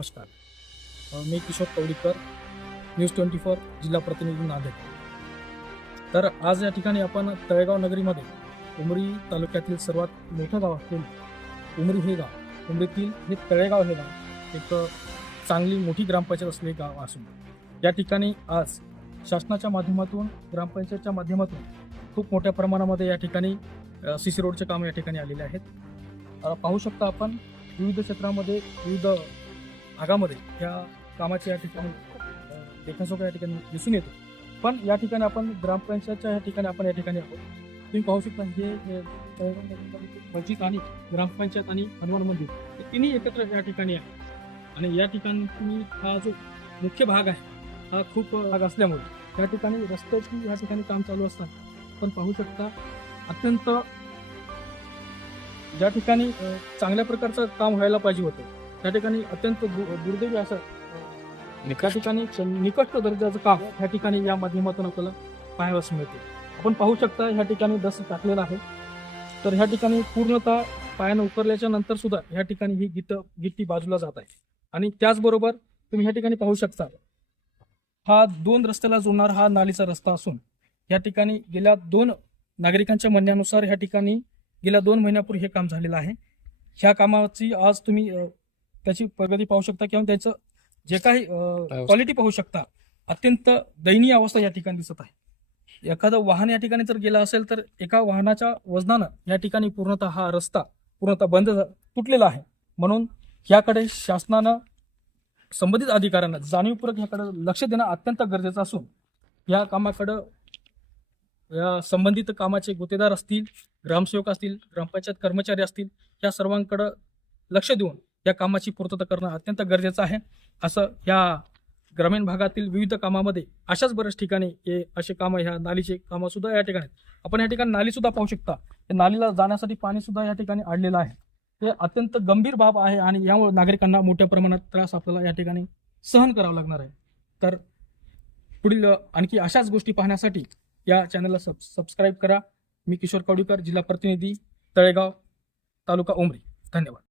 नमस्कार. मी Kishor Kawadikar news twenty four जिल्हा प्रतिनिधी नांदेड. तर आज या ठिकाणी आपण तळेगाव नगरीमध्ये उमरी तालुक्यातील सर्वात मोठं गाव असलेलं उमरी हे गाव उमरीतील हे तळेगाव हे गाव एक चांगली मोठी ग्रामपंचायत असलेले गाव असून या ठिकाणी आज शासनाच्या माध्यमातून ग्रामपंचायतच्या माध्यमातून खूप मोठ्या प्रमाणामध्ये या ठिकाणी सी सी रोडचे काम या ठिकाणी आलेले आहेत. पाहू शकता आपण विविध क्षेत्रामध्ये विविध भागामध्ये या कामाचे या ठिकाणी अ, या ठिकाणी दिसून येतो. पण या ठिकाणी आपण ग्रामपंचायतच्या या ठिकाणी आपण या ठिकाणी आहोत. तुम्ही पाहू शकता हे हे मस्जिद आणि ग्रामपंचायत आणि हनुमान मंदिर हे तिन्ही एकत्र या ठिकाणी आहे. आणि या ठिकाणी हा जो मुख्य भाग आहे हा खूप भाग असल्यामुळे या ठिकाणी रस्त्याची या ठिकाणी काम चालू असताना आपण पाहू शकता अत्यंत ज्या ठिकाणी चांगल्या प्रकारचं काम व्हायला पाहिजे होतं त्या ठिकाणी अत्यंत दु- दुर्दैवी असं त्या ठिकाणी च- निकृष्ट दर्जाचं काम या ठिकाणी या माध्यमातून आपल्याला पाहावयास मिळते. आपण पाहू शकता ह्या ठिकाणी दस टाकलेला आहे. तर ह्या ठिकाणी पूर्णतः पायानं उतरल्याच्या नंतर सुद्धा ह्या ठिकाणी ही गीत गिट्टी बाजूला जात आहे. आणि त्याचबरोबर तुम्ही ह्या ठिकाणी पाहू शकता हा दोन रस्त्याला जोडणारा हा नालीचा रस्ता असून या ठिकाणी गेल्या दोन नागरिकांच्या म्हणण्यानुसार ह्या ठिकाणी गेल्या दोन महिन्यापूर्वी हे काम झालेलं आहे. ह्या कामाची आज तुम्ही अ, त्याची प्रगती पाहू शकता किंवा त्याचं जे काही क्वालिटी पाहू शकता अत्यंत दयनीय अवस्था या ठिकाणी दिसत आहे. एखादं वाहन या ठिकाणी जर गेलं असेल तर एका वाहनाच्या वजनानं या ठिकाणी पूर्णतः हा रस्ता पूर्णतः बंद तुटलेला आहे. म्हणून याकडे शासनानं संबंधित अधिकाऱ्यांना जाणीवपूर्वक याकडे लक्ष देणं अत्यंत गरजेचं असून या कामाकडं या संबंधित कामाचे गुत्तेदार असतील ग्रामसेवक असतील ग्रामपंचायत कर्मचारी असतील या सर्वांकडं लक्ष देऊन या कामाची पूर्तता करणं अत्यंत गरजेचं आहे. असं या ग्रामीण भागातील विविध कामामध्ये अशाच बऱ्याच ठिकाणी हे असे कामं ह्या नालीचे कामं सुद्धा या ठिकाणी आपण या ठिकाणी नाली सुद्धा पाहू शकता. या नालीला जाण्यासाठी पाणी सुद्धा या ठिकाणी अडलेलं आहे. हे अत्यंत गंभीर बाब आहे आणि यामुळे नागरिकांना मोठ्या प्रमाणात त्रास आपल्याला या ठिकाणी सहन करावा लागणार आहे. तर पुढील आणखी अशाच गोष्टी पाहण्यासाठी या चॅनलला सब सबस्क्राईब करा. मी किशोर कवडीकर जिल्हा प्रतिनिधी तळेगाव तालुका उमरी. धन्यवाद.